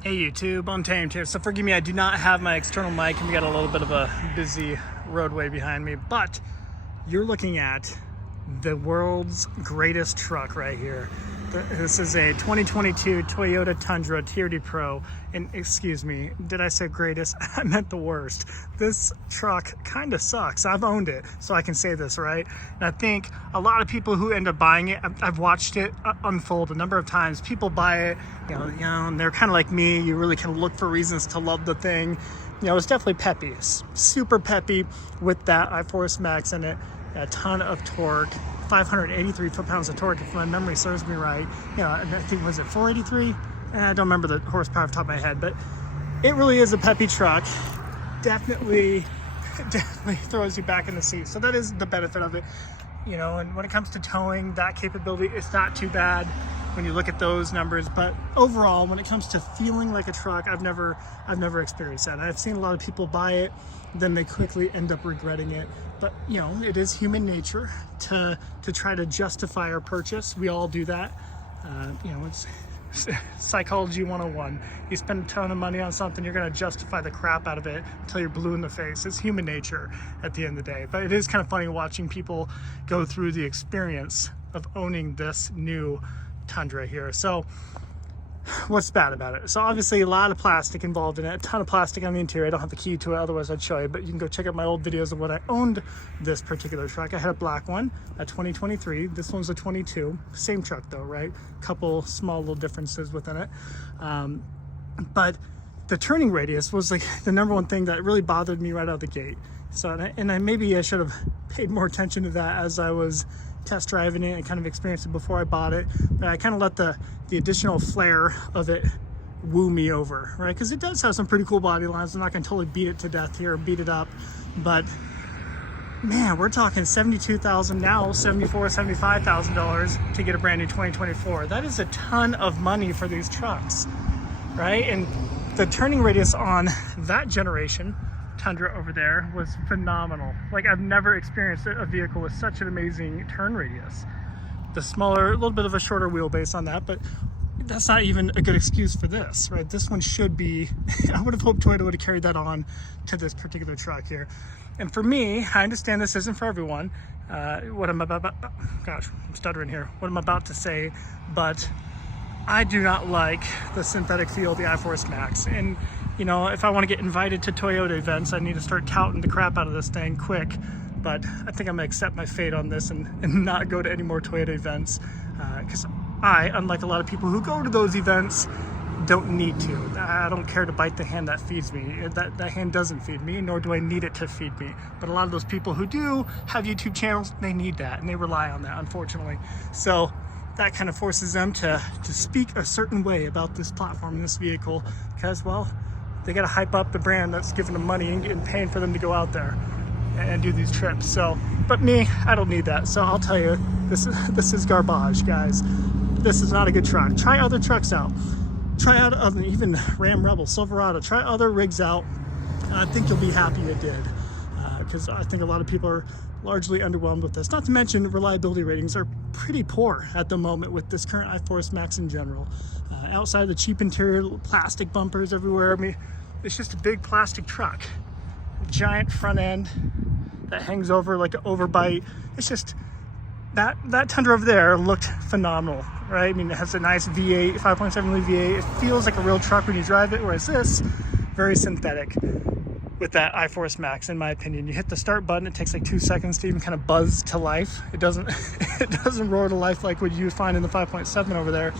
Hey YouTube, Untamed here. So forgive me, I do not have my external mic and we got a little bit of a busy roadway behind me, but you're looking at the world's greatest truck right here. This is a 2022 Toyota Tundra TRD Pro, and excuse me, did I say greatest? I meant the worst. This truck kind of sucks. I've owned it, so I can say this, right? And I think a lot of people who end up buying it, I've watched it unfold a number of times. People buy it, and they're kind of like me. You really kind of look for reasons to love the thing. It's definitely peppy, super peppy with that iForce Max in it. A ton of torque, 583 foot-pounds of torque if my memory serves me right. I think, was it 483? I don't remember the horsepower off the top of my head, but it really is a peppy truck. Definitely throws you back in the seat. So that is the benefit of it. And when it comes to towing, that capability, it's not too bad when you look at those numbers. But overall, when it comes to feeling like a truck, I've never experienced that. I've seen a lot of people buy it, then they quickly end up regretting it. But it is human nature to try to justify our purchase. We all do that. It's psychology 101. You spend a ton of money on something, you're going to justify the crap out of it until you're blue in the face. It's human nature at the end of the day. But it is kind of funny watching people go through the experience of owning this new Tundra here. So what's bad about it? So obviously a lot of plastic involved in it, a ton of plastic on the interior. I don't have the key to it, otherwise I'd show you, but you can go check out my old videos of when I owned this particular truck. I had a black one, a 2023. This one's a 22. Same truck though, right? Couple small little differences within it. But the turning radius was like the number one thing that really bothered me right out of the gate. So, maybe I should have paid more attention to that as I was test driving it and kind of experienced it before I bought it. But I kind of let the additional flair of it woo me over, right? Because it does have some pretty cool body lines. I'm not going to totally beat it to death here or beat it up, but man, we're talking $72,000 now, $74,000, $75,000 to get a brand new 2024. That is a ton of money for these trucks, right? And the turning radius on that generation Tundra over there was phenomenal. Like, I've never experienced a vehicle with such an amazing turn radius. The smaller, a little bit of a shorter wheelbase on that, but that's not even a good excuse for this, right? This one should be, I would have hoped Toyota would have carried that on to this particular truck here. And for me, I understand this isn't for everyone. What I'm stuttering here. What I'm about to say, but I do not like the synthetic feel of the iForce Max. And if I want to get invited to Toyota events, I need to start touting the crap out of this thing quick. But I think I'm gonna accept my fate on this and not go to any more Toyota events, because I, unlike a lot of people who go to those events, don't need to. I don't care to bite the hand that feeds me. That hand doesn't feed me, nor do I need it to feed me. But a lot of those people who do have YouTube channels, they need that, and they rely on that, unfortunately. So that kind of forces them to speak a certain way about this platform and this vehicle, because, well, they got to hype up the brand that's giving them money and paying for them to go out there and do these trips. So, but me, I don't need that. So I'll tell you, this is garbage, guys. This is not a good truck. Try other trucks out. Try out other, even Ram Rebel, Silverado. Try other rigs out. And I think you'll be happy you did, because I think a lot of people are largely underwhelmed with this. Not to mention reliability ratings are pretty poor at the moment with this current iForce Max in general. Outside of the cheap interior, plastic bumpers everywhere. I mean, it's just a big plastic truck. Giant front end that hangs over like an overbite. It's just, that Tundra over there looked phenomenal, right? I mean, it has a nice V8, 5.7 liter V8. It feels like a real truck when you drive it, whereas this, very synthetic with that iForce Max, in my opinion. You hit the start button, it takes like 2 seconds to even kind of buzz to life. It doesn't roar to life like what you find in the 5.7 over there.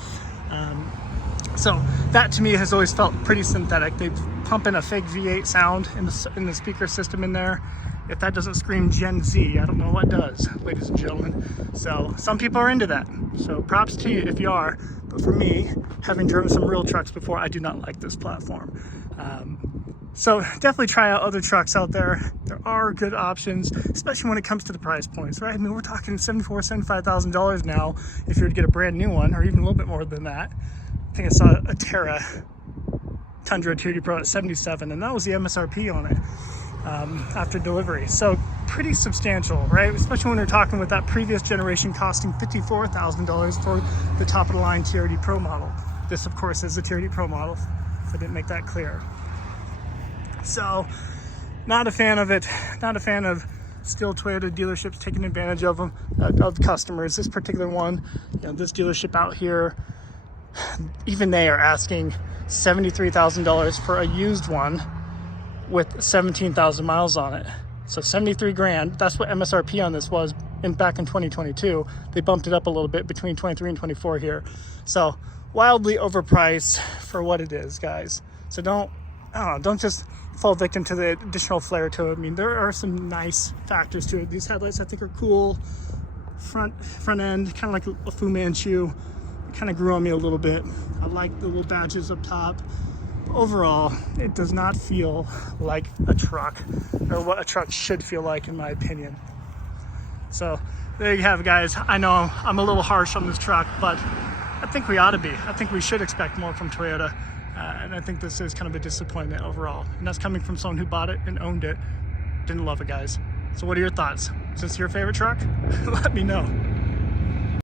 So that to me has always felt pretty synthetic. They pump in a fake V8 sound in the speaker system in there. If that doesn't scream Gen Z, I don't know what does, ladies and gentlemen. So some people are into that. So props to you if you are. But for me, having driven some real trucks before, I do not like this platform. So definitely try out other trucks out there. There are good options, especially when it comes to the price points, right? I mean, we're talking $74,000, $75,000 now if you're to get a brand new one, or even a little bit more than that. I think I saw a Terra Tundra TRD Pro at 77, and that was the MSRP on it after delivery. So pretty substantial, right? Especially when you're talking with that previous generation costing $54,000 for the top of the line TRD Pro model. This, of course, is the TRD Pro model. if I didn't make that clear. So, not a fan of it. Not a fan of still Toyota dealerships taking advantage of them, of customers. This particular one, this dealership out here, even they are asking $73,000 for a used one with 17,000 miles on it. So 73 grand, that's what MSRP on this was back in 2022. They bumped it up a little bit between 23 and 24 here. So wildly overpriced for what it is, guys. So don't just fall victim to the additional flair to it. I mean, there are some nice factors to it. These headlights I think are cool. Front end, kind of like a Fu Manchu. It kind of grew on me a little bit. I like the little badges up top. Overall, it does not feel like a truck, or what a truck should feel like, in my opinion. So there you have it, guys. I know I'm a little harsh on this truck, but I think we ought to be. I think we should expect more from Toyota, and I think this is kind of a disappointment overall. And that's coming from someone who bought it and owned it. Didn't love it, guys. So what are your thoughts? Is this your favorite truck? Let me know.